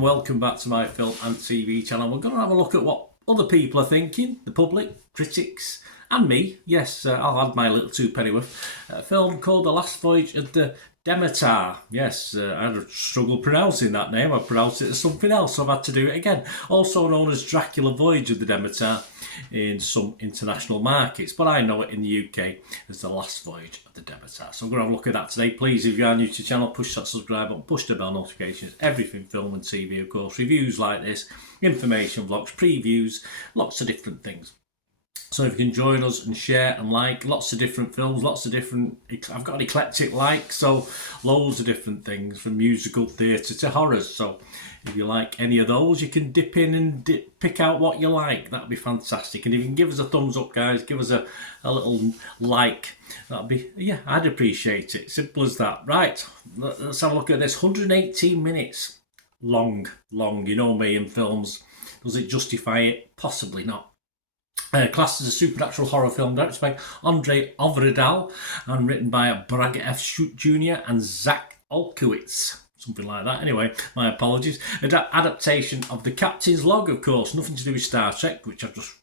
and welcome back to my film and TV channel. We're going to have a look at what other people are thinking, the public, critics and me. Yes, I'll add my little two pennyworth. A film called The Last Voyage of the Demeter. Yes, I had a struggle pronouncing that name. I pronounced it as something else, so I've had to do it again. Also known as Dracula Voyage of the Demeter in some international markets, but I know it in the UK as The Last Voyage of the Demeter. So I'm going to have a look at that today. Please, if you are new to the channel, push that subscribe button, push the bell notifications, everything film and TV, of course, reviews like this, information vlogs, previews, lots of different things. So if you can join us and share and like lots of different films, lots of different, I've got an eclectic like, so loads of different things from musical theatre to horrors. So if you like any of those, you can dip in and pick out what you like. That'd be fantastic. And if you can give us a thumbs up, guys, give us a little like, that'd be, yeah, I'd appreciate it. Simple as that. Right, let's have a look at this. 118 minutes. Long. You know me in films. Does it justify it? Possibly not. Classed as a supernatural horror film directed by Andrei Ovredal and written by Braga F. Schutt Jr. and Zach Olkowitz. Something like that. Anyway, my apologies. Adaptation of The Captain's Log, of course. Nothing to do with Star Trek, which I've just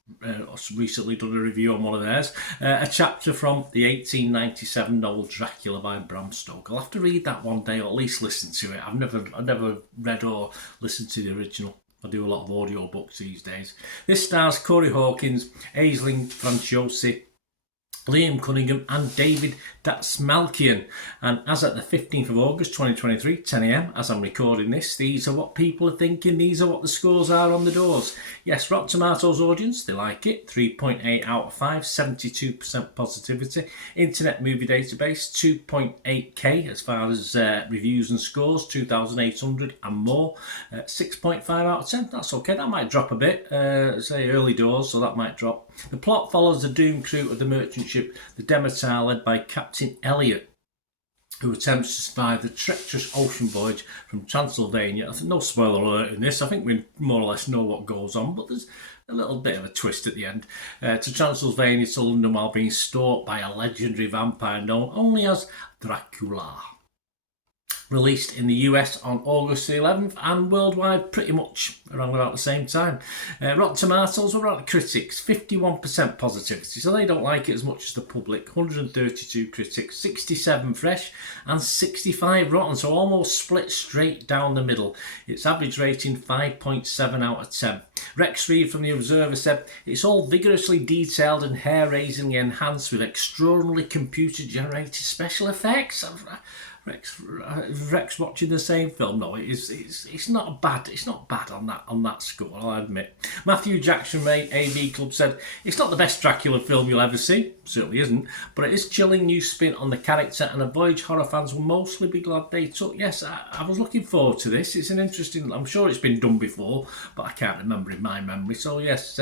recently done a review on one of theirs. A chapter from the 1897 novel Dracula by Bram Stoker. I'll have to read that one day, or at least listen to it. I've never read or listened to the original. I do a lot of audio books these days. This stars Corey Hawkins, Aisling Franciosi, Liam Cunningham and David Datsmalkian. And as at the 15th of August 2023, 10 AM, as I'm recording this, these are what people are thinking, these are what the scores are on the doors. Yes, Rotten Tomatoes audience, they like it, 3.8 out of 5, 72% positivity. Internet Movie Database, 2.8k as far as reviews and scores, 2,800 and more. 6.5 out of 10, that's okay, that might drop a bit, say early doors, so that might drop. The plot follows the doomed crew of the merchant ship, the Demeter, led by Captain Elliot, who attempts to survive the treacherous ocean voyage from Transylvania. No spoiler alert in this, I think we more or less know what goes on, but there's a little bit of a twist at the end. To Transylvania to London while being stalked by a legendary vampire known only as Dracula. Released in the US on August the 11th and worldwide pretty much around about the same time. Rotten Tomatoes, what about the critics? 51% positivity, so they don't like it as much as the public. 132 critics, 67 fresh and 65 rotten, so almost split straight down the middle. Its average rating 5.7 out of 10. Rex Reed from The Observer said, "It's all vigorously detailed and hair-raisingly enhanced with extraordinarily computer-generated special effects." Rex watching the same film. No, it's not bad. It's not bad on that score, I'll admit. Matthew Jackson, AV Club, said, "It's not the best Dracula film you'll ever see. Certainly isn't, but it is chilling new spin on the character, and a Voyage horror fans will mostly be glad they took." Yes, I was looking forward to this. It's an interesting. I'm sure it's been done before, but I can't remember in my memory. So yes.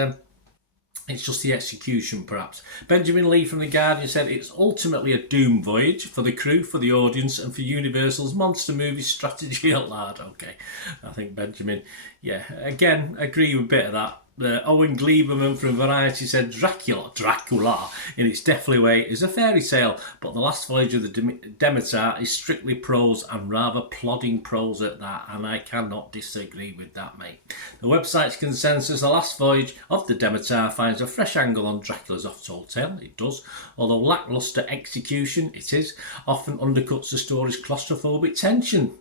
It's just the execution, perhaps. Benjamin Lee from The Guardian said, "It's ultimately a doom voyage for the crew, for the audience, and for Universal's monster movie strategy at large." Okay, I think Benjamin, yeah, again, agree with a bit of that. Owen Gleiberman from Variety said, Dracula, in its deathly way, is a fairy tale, but The Last Voyage of the Demeter is strictly prose and rather plodding prose at that, and I cannot disagree with that, mate. The website's consensus, The Last Voyage of the Demeter finds a fresh angle on Dracula's oft-told tale. It does, although lacklustre execution, it is, often undercuts the story's claustrophobic tension.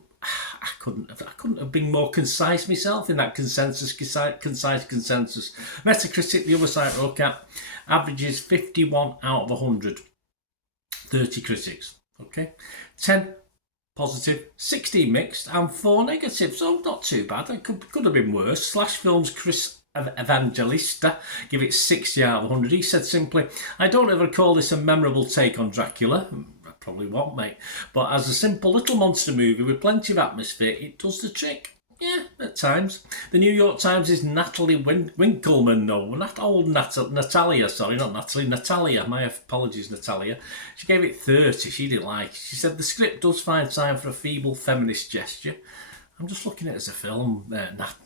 I couldn't have been more concise myself in that concise consensus. Metacritic, the other site I look at, averages 51 out of 100. 30 critics. Okay, 10 positive, 16 mixed, and 4 negative. So not too bad. It could have been worse. Slash Films Chris Evangelista give it 60 out of 100. He said simply, "I don't ever call this a memorable take on Dracula." Probably won't, mate. "But as a simple little monster movie with plenty of atmosphere, it does the trick." Yeah, at times. The New York Times' Natalie Winkleman, Natalia. My apologies, Natalia. She gave it 30. She didn't like it. She said the script does find time for a feeble feminist gesture. I'm just looking at it as a film,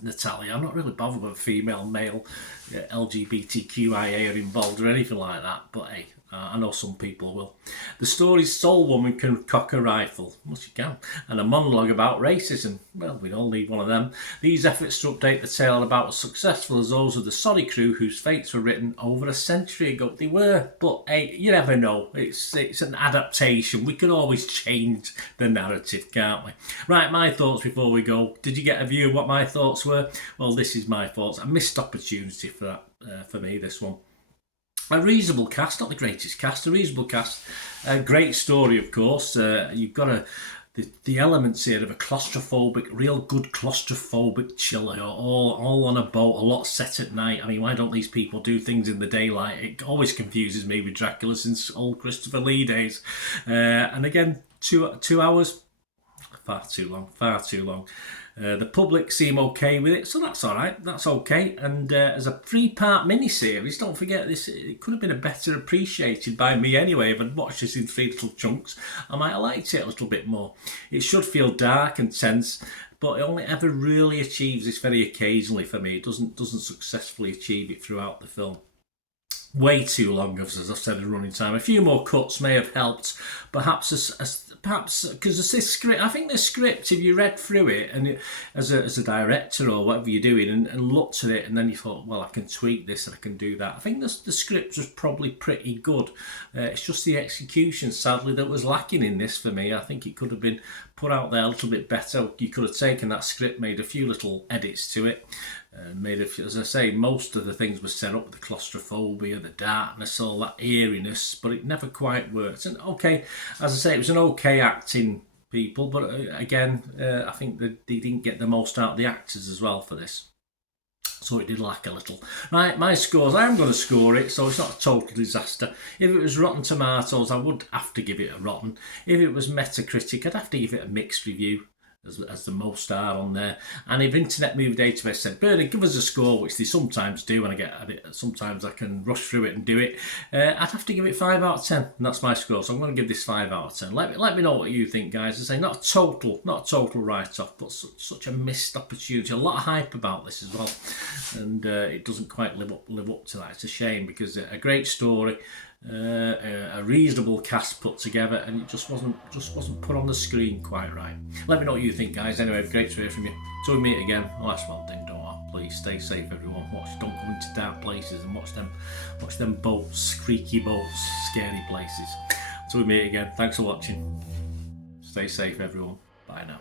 Natalia. I'm not really bothered with female, male, LGBTQIA are involved or anything like that. But hey, I know some people will. The story's sole woman can cock a rifle. Well, she can. And a monologue about racism. Well, we all need one of them. These efforts to update the tale are about as successful as those of the Sorry crew whose fates were written over a century ago. They were. But hey, you never know. It's an adaptation. We can always change the narrative, can't we? Right, my thoughts before we go. Did you get a view of what my thoughts were? Well, this is my thoughts. A missed opportunity for that, for me, this one. A reasonable cast, not the greatest cast, a reasonable cast. A great story, of course. You've got the elements here of a claustrophobic, real good claustrophobic chiller, all on a boat, a lot set at night. I mean, why don't these people do things in the daylight? It always confuses me with Dracula since old Christopher Lee days. And again, 2 hours, far too long. The public seem okay with it, so that's all right. That's okay. And as a 3-part mini-series, don't forget this. It could have been better appreciated by me anyway. If I'd watched this in 3 little chunks, I might have liked it a little bit more. It should feel dark and tense, but it only ever really achieves this very occasionally for me. It doesn't successfully achieve it throughout the film. Way too long, as I've said, in running time. A few more cuts may have helped, perhaps because this script. I think the script, if you read through it and as a director or whatever you're doing, and looked at it, and then you thought, well, I can tweak this and I can do that. I think the script was probably pretty good. It's just the execution, sadly, that was lacking in this for me. I think it could have been put out there a little bit better. You could have taken that script, made a few little edits to it. As I say, most of the things were set up with the claustrophobia, the darkness, all that eeriness, but it never quite worked. And okay, as I say, it was an okay acting people, but again, I think that they didn't get the most out of the actors as well for this. So it did lack a little. Right, my scores, I am going to score it, so it's not a total disaster. If it was Rotten Tomatoes, I would have to give it a rotten. If it was Metacritic, I'd have to give it a mixed review, as the most are on there. And if Internet Movie Database said, Bernard, give us a score, which they sometimes do, and sometimes I can rush through it and do it, I'd have to give it 5 out of 10, and that's my score. So I'm going to give this 5 out of 10. Let me know what you think, guys. I say not a total write-off, but such a missed opportunity. A lot of hype about this as well, and it doesn't quite live up to that. It's a shame, because a great story. A reasonable cast put together, and it just wasn't put on the screen quite right. Let me know what you think, guys. Anyway, great to hear from you. Till we meet again. Oh, that's one thing, don't I? Please stay safe, everyone. Don't go into dark places and watch them boats, creaky boats, scary places. Till we meet again. Thanks for watching. Stay safe, everyone. Bye now.